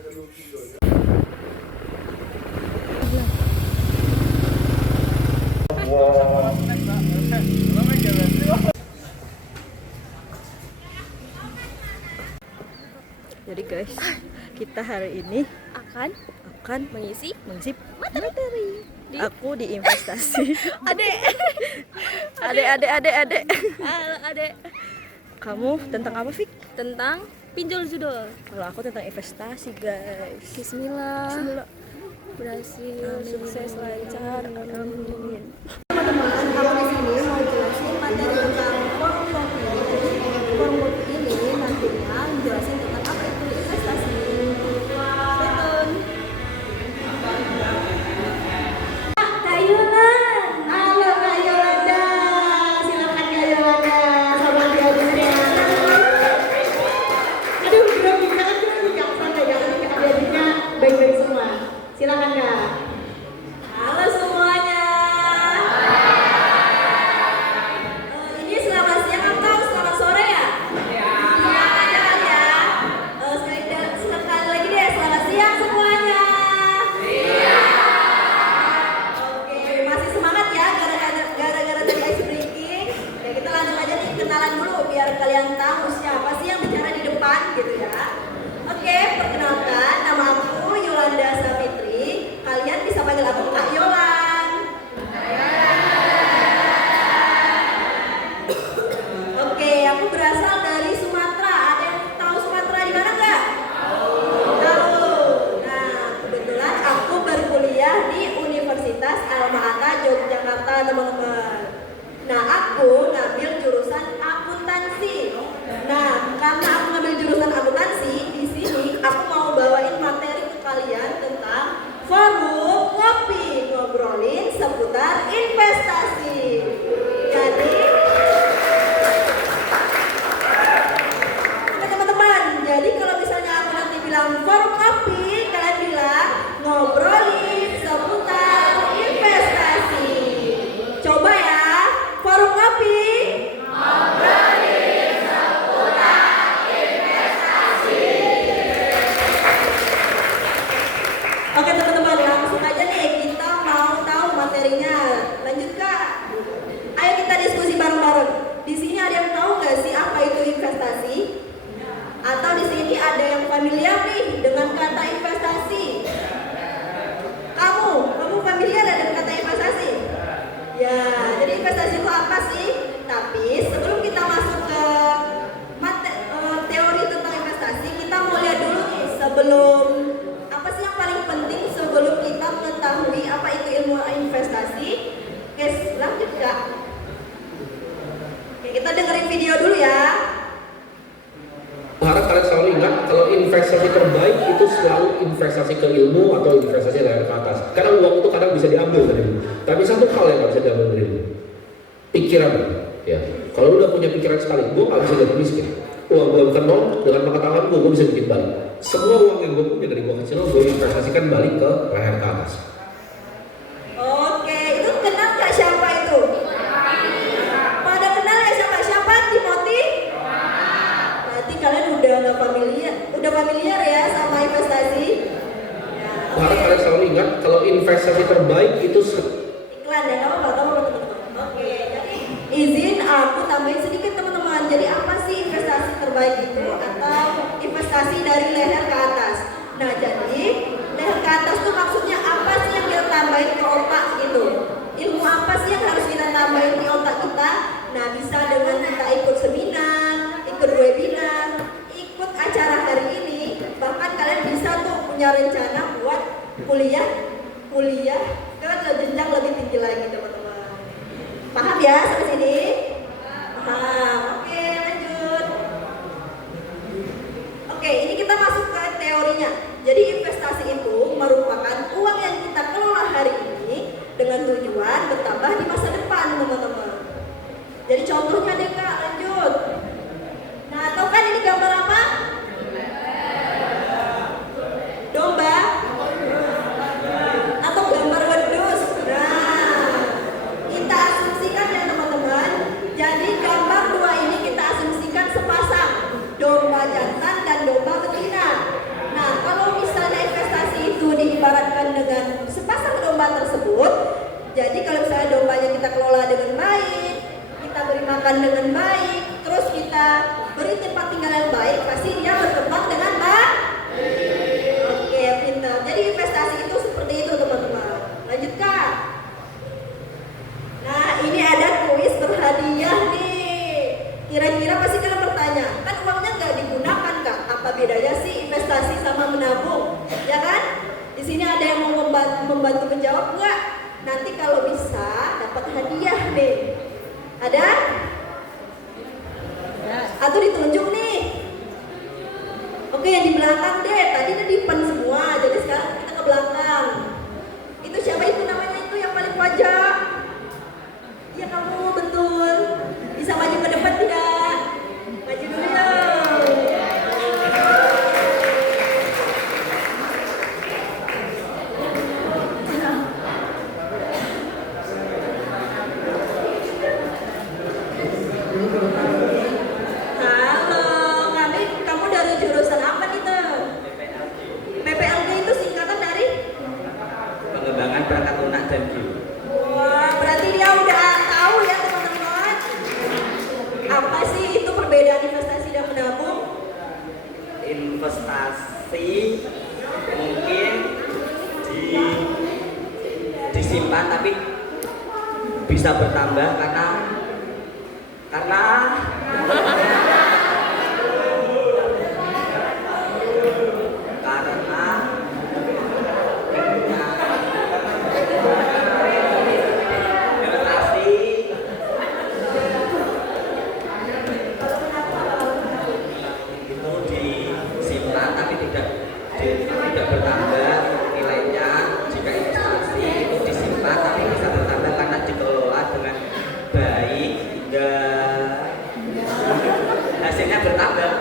Jadi guys, kita hari ini akan mengisi materi. Aku di investasi. Adek. Halo adek. Kamu tentang apa, Fik? Tentang pinjol judul. Kalau aku tentang investasi, guys. Bismillah. Berhasil, sukses, lancar. Amin. Teman-teman, aku di sini mau jelasin materi tentang forum kopi. Forum kopi ini nantinya jelasin tentang apa itu investasi. Stay tune. Kak Yolan, halo Kak Yolanda, silakan Kak Yolanda, sama Kak Yolanda. Aduh, grogi banget sih Kak, santai ya, nanti adik-adiknya baik-baik semua. Silakan Kak. Halo semuanya. Ini selamat siang atau selamat sore ya? Siang aja kali ya. Sekali lagi deh, selamat siang semuanya. Oke, masih semangat ya gara-gara tadi ice breaking. Ya, kita langsung aja nih kenalan dulu biar kalian tahu siapa sih yang bicara di depan gitu ya. Oke, perkenalkan nama aku Yolanda Savitri. Kalian bisa panggil aku Kak Yolan. Oke, aku berasal dari Sumatera. Ada yang tahu Sumatera di mana nggak? Tahu. Nah, kebetulan aku berkuliah di Universitas Alma Ata Yogyakarta, teman-teman. Nah, aku ngambil jurusan akuntansi. Nah, karena aku ngambil jurusan akuntansi, di sini aku mau bawain materi ke kalian tentang forum kopi, ngobrolin seputar investasi. Jadi, oke teman-teman, jadi kalau misalnya aku nanti bilang forum kopi, kalian bilang ngobrolin seputar investasi. Coba ya, forum kopi. Oke teman-teman, langsung aja nih kita mau tahu materinya. Lanjut Kak. Ayo kita diskusi bareng-bareng. Di sini ada yang tahu nggak sih apa itu investasi? Atau di sini ada yang familiar nih dengan kata investasi? Kamu familiar ya dengan kata investasi? Ya, jadi investasi itu apa sih? Tapi sebelum kita masuk ke teori tentang investasi, kita mau lihat dulu nih apa sih yang paling penting sebelum kita mengetahui apa itu ilmu investasi. Guys, lanjut Kak. Oke, kita dengerin video dulu ya. Harap kalian selalu ingat kalau investasi terbaik itu selalu investasi ke ilmu atau investasi layar ke atas. Karena uang itu kadang bisa diambil dari ilmu. Tapi satu hal yang nggak bisa diambil dari ilmu, pikiran. Ya, kalau lu udah punya pikiran sekali, gue nggak bisa jadi miskin. Uang gue bukan nol, dengan mata tangan gue bisa bikin balik. Semua uang yang gue punya dari gue kecil, gue investasikan balik ke leher ke atas. Oke, itu kenal nggak siapa itu? Pada kenal ya siapa? Timothy? Berarti kalian udah familiar ya sama investasi? Ya, Harap kalian selalu ingat kalau investasi terbaik itu iklan ya, nggak apa-apa teman-teman. Oke, jadi izin aku tambahin sedikit teman-teman. Jadi apa sih investasi terbaik itu atau investasi dari leher ke atas? Nah, jadi leher ke atas tuh maksudnya apa sih yang kita tambahin ke otak gitu? Ilmu apa sih yang harus kita tambahin di otak kita? Nah, bisa dengan kita ikut seminar, ikut webinar, ikut acara hari ini. Bahkan kalian bisa tuh punya rencana buat kuliah ke jenjang kalian bertanya, kan uangnya nggak digunakan Kak? Apa bedanya sih investasi sama menabung? Ya kan? Di sini ada yang mau membantu menjawab nggak? Nanti kalau bisa dapat hadiah nih. Ada? Atau ditunjuk nih? Oke, yang di belakang deh. Tadi udah depan semua, jadi sekarang kita ke belakang. Itu siapa itu namanya itu yang paling pojok? Iya kamu betul. Bisa maju ke depan tidak? Maju dulu dong. Halo, kamu dari jurusan apa nih tuh? PPLG itu singkatan dari? Pengembangan perangkat lunak dan game. Wah, berarti dia udah tahu ya teman-teman. Apa sih itu perbedaan investasi dan menabung? Investasi mungkin disimpan tapi bisa bertambah karena investasi itu disimpan tapi tidak bertambah nilainya. Jika investasi itu disimpan tapi bisa bertambah karena dikelola dengan baik dan hasilnya bertambah.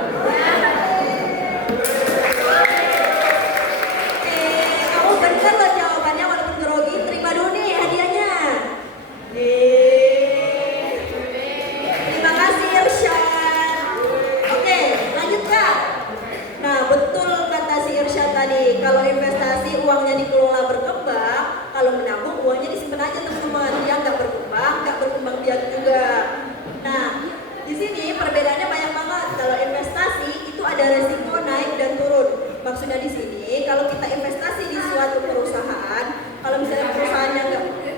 Kamu bener loh jawabannya walaupun grogi. Terima dulu nih hadiahnya. Terima kasih Irsyad. Oke, lanjut Kak. Nah, betul kata si Irsyad tadi. Kalau investasi uangnya dikelola berkembang, kalau menabung uangnya disimpan aja teman-teman. Dia nggak berkembang biak juga. Nah, di sini perbedaannya banyak banget. Kalau investasi itu ada resiko naik dan turun. Maksudnya di sini kalau kita investasi di suatu perusahaan, kalau misalnya perusahaannya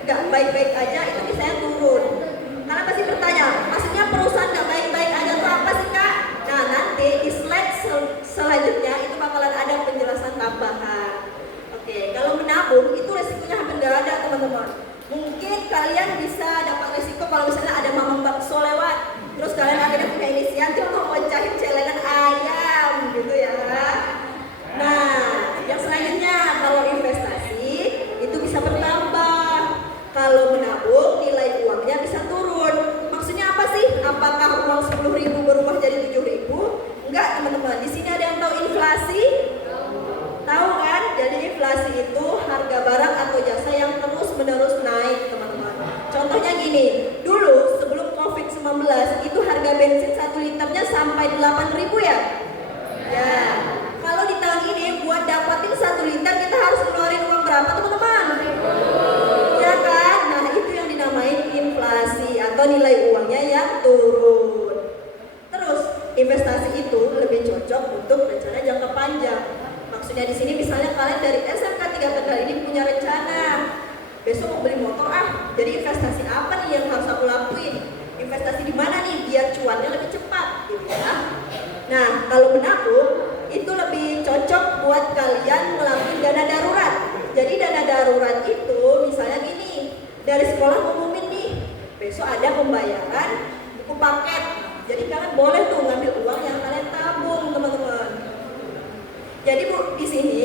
nggak baik-baik aja, itu misalnya turun. Karena pasti bertanya, maksudnya perusahaan nggak baik-baik aja itu apa sih Kak? Nah nanti di slide selanjutnya itu bakalan ada penjelasan tambahan. Oke, kalau menabung itu resikonya hampir nggak ada teman-teman. Mungkin kalian bisa dapat resiko kalau misalnya ada mamang bakso lewat, terus kalian akhirnya punya inisiatif untuk mecahin celengan ayam gitu ya. Nah, yang selanjutnya kalau investasi itu bisa bertambah. Kalau menabung nilai uangnya bisa turun. Maksudnya apa sih? Apakah uang 10.000 berubah jadi 7.000? Enggak teman-teman. Di sini ada yang tahu inflasi? Tahu kan? Jadi inflasi itu harga barang atau jasa yang terus-menerus naik teman-teman. Contohnya gini, dulu sebelum COVID-19 itu harga bensin 1 liternya sampai 8.000 ya? Ya. Kalau di tahun ini buat dapatin 1 liter kita harus ngeluarin uang berapa teman-teman? Ya kan? Nah itu yang dinamain inflasi atau nilai uangnya yang turun. Terus investasi itu lebih cocok untuk rencana jangka panjang. Maksudnya di sini misalnya kalian dari SMK 3 Tegal ini punya rencana besok mau beli motor jadi investasi apa nih yang harus aku lakuin? Investasi di mana nih biar cuannya lebih cepat gitu ya. Nah, kalau menabung itu lebih cocok buat kalian ngelakuin dana darurat. Jadi dana darurat itu misalnya gini, dari sekolah ngumumin nih, besok ada pembayaran buku paket. Jadi kalian boleh tuh ngambil uang yang kalian tabung, teman-teman. Jadi Bu, di sini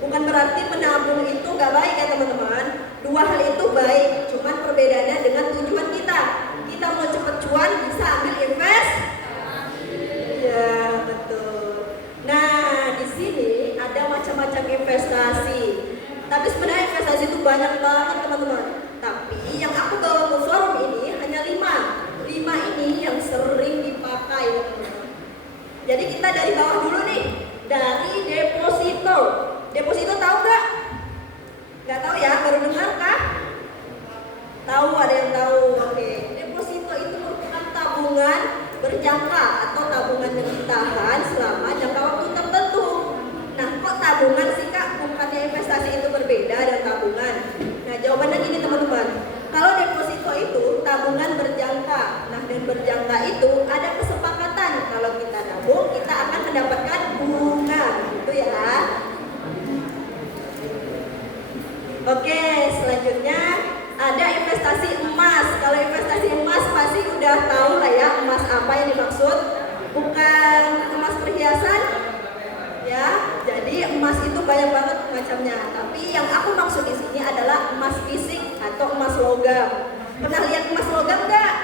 bukan berarti menabung itu nggak baik ya teman-teman. Dua hal itu baik, cuman perbedaannya dengan tujuan kita. Kita mau cepet cuan bisa ambil invest. Ya betul. Nah di sini ada macam-macam investasi. Tapi sebenarnya investasi itu banyak banget teman-teman. Tapi yang aku bawa ke forum ini hanya 5 ini yang sering dipakai teman-teman. Jadi kita dari bawah dulu nih. Dari deposito. Deposito tahu nggak? Nggak tahu ya, baru dengar kah? Tahu, ada yang tahu. Oke. Deposito itu merupakan tabungan berjangka atau tabungan yang ditahan selama jangka waktu tertentu. Nah, kok tabungan sih Kak? Bukannya investasi itu berbeda dan tabungan? Nah, jawabannya gini teman-teman. Kalau deposito itu tabungan berjangka. Nah, dan berjangka itu ada kesepakatan banyak banget macamnya. Tapi yang aku maksud di sini adalah emas fisik atau emas logam. Pernah lihat emas logam nggak?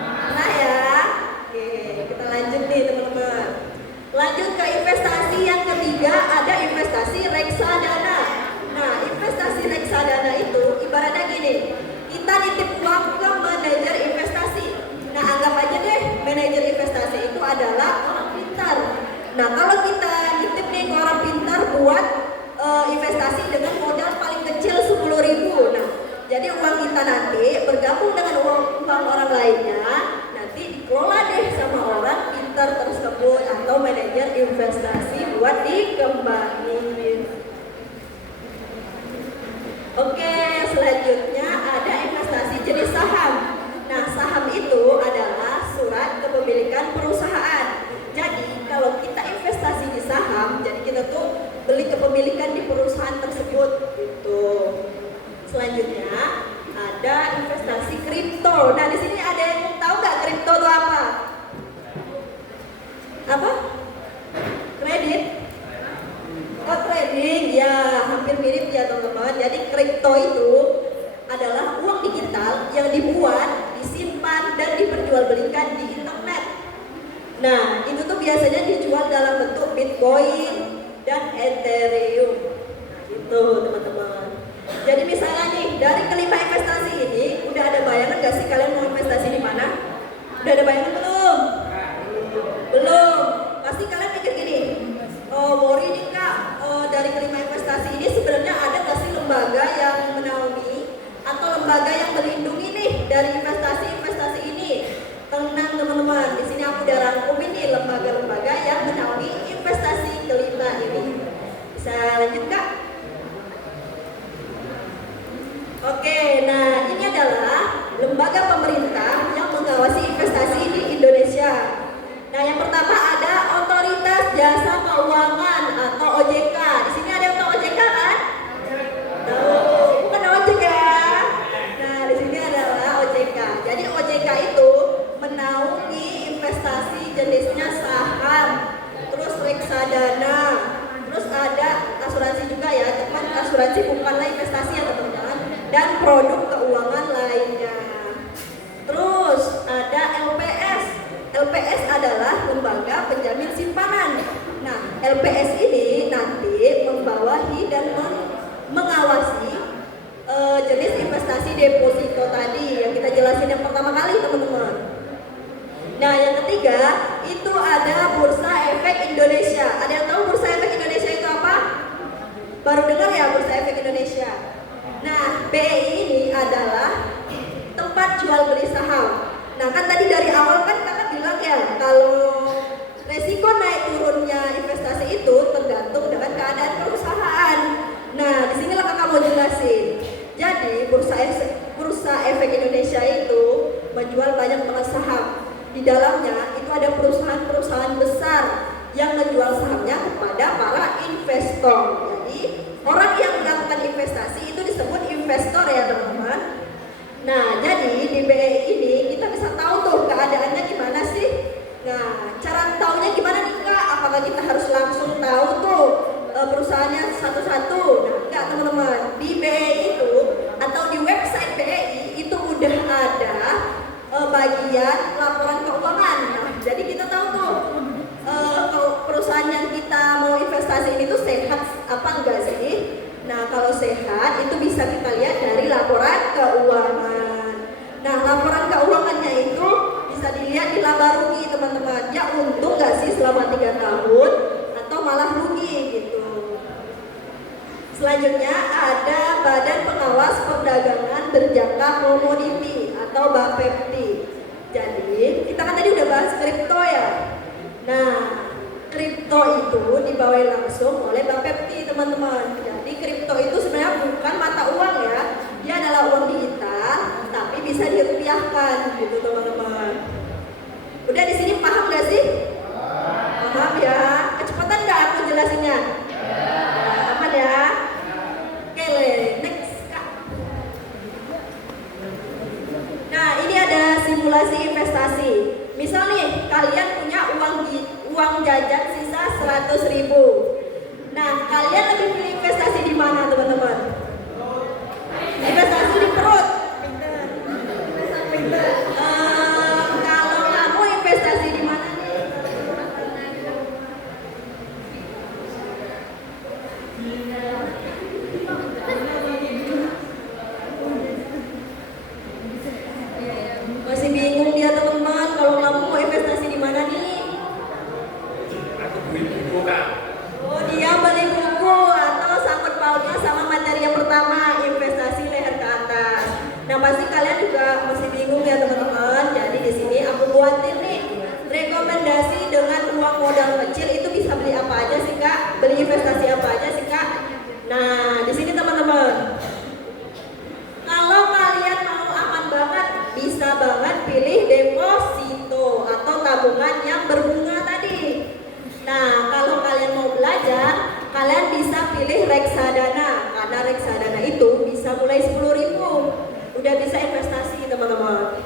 Pernah ya? Oke, kita lanjut nih teman-teman. Lanjut ke investasi yang ketiga, ada investasi reksadana. Nah, investasi reksadana itu ibaratnya gini, kita nitip uang ke manajer investasi. Nah, anggap aja deh manajer investasi itu adalah orang pintar. Nah, kalau kita nitip nih ke orang pintar buat investasi dengan modal paling kecil 10.000. Nah, jadi uang kita nanti bergabung dengan uang orang lainnya, nanti dikelola deh sama orang pintar tersebut atau manajer investasi buat dikembangin. Oke, selanjutnya ada investasi jenis saham. Nah, saham itu adalah surat kepemilikan perusahaan. Jadi, kalau kita investasi di saham, jadi kita tuh beli kepemilikan di perusahaan tersebut gitu. Selanjutnya ada investasi kripto. Nah, di sini ada yang tahu nggak kripto itu apa? Apa? Kredit? Oh, trading ya, hampir mirip ya teman-teman. Jadi kripto itu adalah uang digital yang dibuat, disimpan dan diperjualbelikan di internet. Nah, itu tuh biasanya dijual dalam bentuk Bitcoin dan Ethereum. Nah, itu teman-teman. Jadi misalnya nih, dari kelima investasi ini, udah ada bayangan gak sih kalian mau investasi di mana? Udah ada bayangan belum? Belum. Pasti kalian pikir gini, oh Mori nih kak, dari kelima investasi ini sebenarnya ada gak sih lembaga yang menaungi atau lembaga yang melindungi nih dari investasi-investasi ini? Tenang teman-teman, di sini aku udah rangkum ini lembaga-lembaga yang menaungi investasi kelima ini. Bisa lanjut kak? Oke, nah ini adalah lembaga pemerintah yang mengawasi investasi di Indonesia. Nah, yang pertama ada Otoritas Jasa Keuangan atau OJK. Di sini ada yang tahu OJK kan? Tahu, bukan OJK ya. Nah, di sini adalah OJK. Jadi OJK itu menaungi investasi jenisnya saham, terus reksadana, terus ada asuransi juga ya, teman. Asuransi bukanlah investasi ya teman-teman, dan produk keuangan lainnya. Terus ada LPS. LPS adalah lembaga penjamin simpanan. Nah, LPS ini nanti membawahi dan mengawasi jenis investasi deposito tadi yang kita jelasin yang pertama kali teman-teman. Nah, yang ketiga itu ada Bursa Efek Indonesia. Ada yang tahu Bursa Efek Indonesia itu apa? Baru dengar ya Bursa Efek Indonesia. Nah, BEI ini adalah tempat jual beli saham. Nah, kan tadi dari awal kan kakak bilang ya kalau resiko naik turunnya investasi itu tergantung dengan keadaan perusahaan. Nah, disinilah kakak mau jelasin. Jadi Bursa Efek Indonesia itu menjual banyak banget saham. Di dalamnya itu ada perusahaan-perusahaan besar yang menjual sahamnya kepada para investor. Jadi orang yang melakukan investasi itu disebut investor ya teman-teman. Nah, jadi di BEI ini kita bisa tahu tuh keadaannya gimana sih. Nah, cara taunya gimana nih kak? Apakah kita harus langsung tahu tuh perusahaannya satu-satu? Nah, enggak teman-teman. Di BEI itu atau di website BEI itu udah ada bagian laporan keuangan. Nah, jadi kita tahu tuh perusahaan yang kita mau investasi ini tuh sehat apa enggak sih? Nah, kalau sehat itu bisa kita lihat dari laporan keuangan. Nah, laporan keuangannya itu bisa dilihat di laba rugi teman-teman. Ya untung nggak sih selama 3 tahun atau malah rugi gitu. Selanjutnya ada Badan Pengawas Perdagangan Berjangka Komoditi atau BAPEPTI. Jadi kita kan tadi udah bahas kripto ya. Nah, kripto itu dibawahi langsung oleh BAPEPTI teman-teman. Jadi kripto itu sebenarnya bukan mata uang ya, dia adalah uang digital, tapi bisa dirupiahkan gitu teman-teman. Udah di sini paham gak sih? Paham ya? Kecepatan gak aku jelasinnya? Aman ya? Oke, next kak. Nah, ini ada simulasi investasi. Misal nih, kalian punya uang jajan sisa 100.000. Nah, kalian lebih pilih investasi di mana teman-teman? Investasi di perut. Kalau kamu investasi di mana nih? Masih bingung dia teman-teman, kalau kamu mau investasi di mana nih? Aku beli buku kak. Oh, dia beli buku atau sangkut pautnya sama materi yang pertama, investasi leher ke atas. Nah, pasti kalian juga masih bingung ya teman-teman. Jadi di sini aku buatin nih rekomendasi dengan uang modal kecil itu bisa beli apa aja sih kak? Beli investasi apa aja sih kak? Nah, di sini teman-teman. Kalau kalian mau aman banget, bisa banget pilih deposito atau tabungan yang berbunga tadi. Nah, kalau kalian mau belajar, kalian bisa pilih reksadana karena reksadana itu bisa mulai 10.000. Udah bisa investasi teman-teman.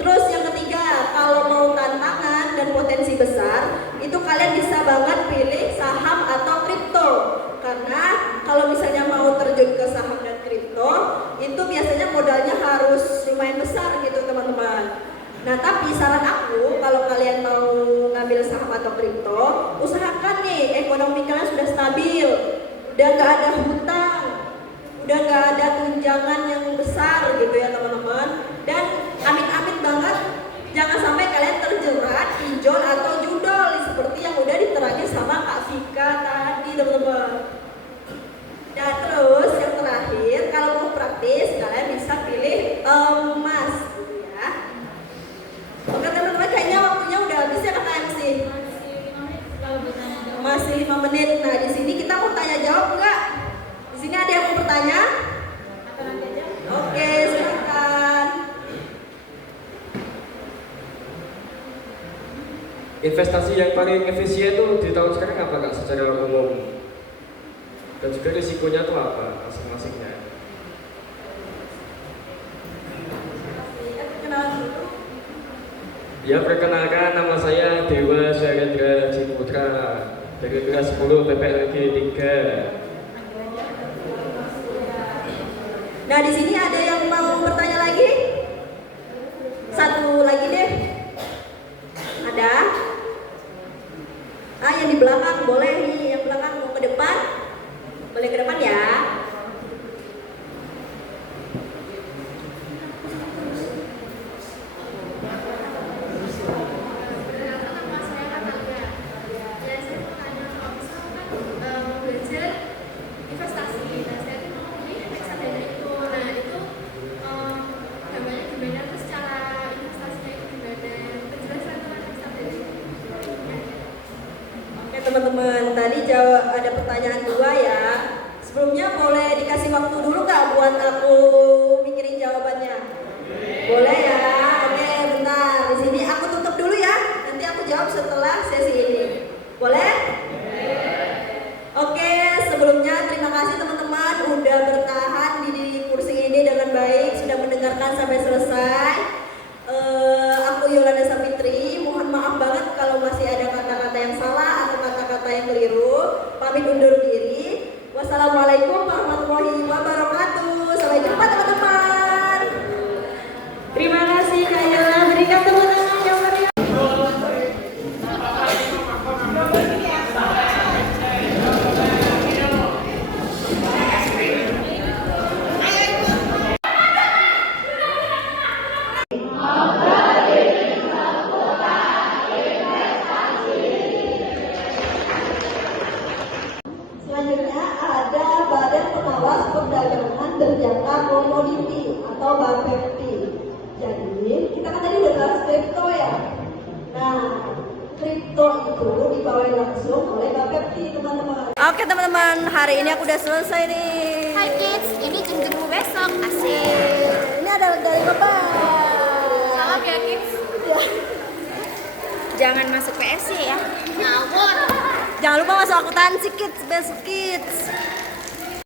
Terus yang ketiga, kalau mau tantangan dan potensi besar, itu kalian bisa banget pilih saham atau kripto. Karena kalau misalnya mau terjun ke saham dan kripto, itu biasanya modalnya harus lumayan besar gitu teman-teman. Nah, tapi saran aku kalau kalian mau ngambil saham atau kripto, usahakan nih ekonomi kalian sudah stabil, udah nggak ada hutang, udah nggak ada tunjangan yang besar gitu ya teman-teman. Dan amit-amit banget jangan sampai kalian terjerat pinjol atau judol seperti yang udah diterangin sama Kak Vika tadi teman-teman. Dan terus yang terakhir, kalau mau praktis kalian bisa pilih emas gitu ya. Oke teman-teman, kayaknya waktunya udah habis ya kata MC. Masih 5 menit. Nah, di sini kita mau tanya jawab enggak? Di sini ada yang mau bertanya? Oke, silakan. Investasi yang paling efisien itu di tahun sekarang apa kak secara umum? Dan juga risikonya itu apa masing-masingnya? Kenalan dulu. Ya, perkenalkan nama saya Dewa Syarendra Ciputra dari kelas 10 PPLG 3. Nah, di sini ada yang mau bertanya lagi? Satu lagi deh. Ada? Ah, yang di belakang boleh nih, yang belakang mau ke depan? Boleh ke depan ya? Teman-teman, tadi jawab ada pertanyaan 2 ya. Sebelumnya boleh dikasih waktu dulu nggak buat aku mikirin jawabannya? Boleh ya? Oke, bentar. Di sini aku tutup dulu ya. Nanti aku jawab setelah sesi ini. Boleh? Oke, sebelumnya terima kasih teman-teman udah bertahan di kursi ini dengan baik, sudah mendengarkan sampai selesai. Aku Yolanda Sapitri, mohon maaf banget kalau masih ada kata-kata yang salah atau kata-kata yang keliru. Pamit undur diri. Wassalamualaikum warahmatullahi wabarakatuh. Sampai jumpa teman-teman. Terima kasih Kak Yola. Berikan tepuk tangan yang meriah. Selanjutnya ada Badan Pengawas Perdagangan Berjangka Komoditi atau BAPEPTI. Jadi kita kan tadi udah bahas kripto ya. Nah, kripto itu dibawain langsung oleh BAPEPTI teman-teman. Oke teman-teman, hari ini aku udah selesai nih. Hai kids, ini jengjengu besok, asik. Ini ada dari Bapak. Salam ya kids. Jangan masuk PSC ya. Ngawur. Jangan lupa masuk akuntansi kids, besok kids.